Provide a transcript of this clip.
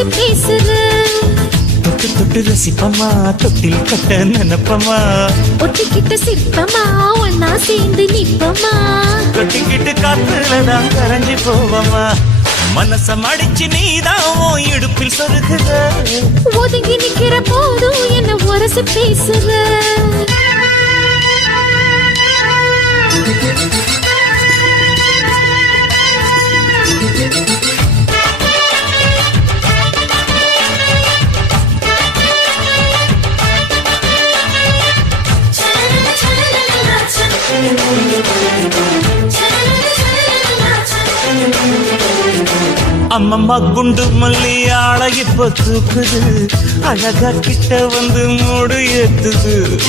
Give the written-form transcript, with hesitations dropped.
உரசி பேசுற. தொட்டு தொட்டு ரசிப்பமா தொட்டில் கட்ட நினைப்பமா. ஒட்டிக்கிட்ட சிற்பமா ஒன்னா சேர்ந்து நிப்பமா. தொட்டிக்கிட்டு காத்துலதான் கரைஞ்சி போவமா. மனச மடிச்சு நீதான் உன் இடுப்பில் சொருகுற. ஒதுங்கி நிக்கிற போதும் என்ன உரசி பேசுற. அம்மம்மா குண்டு மல்லி ஆள இப்ப தூக்குது. அழகா கிட்ட வந்து மூடு ஏத்துது.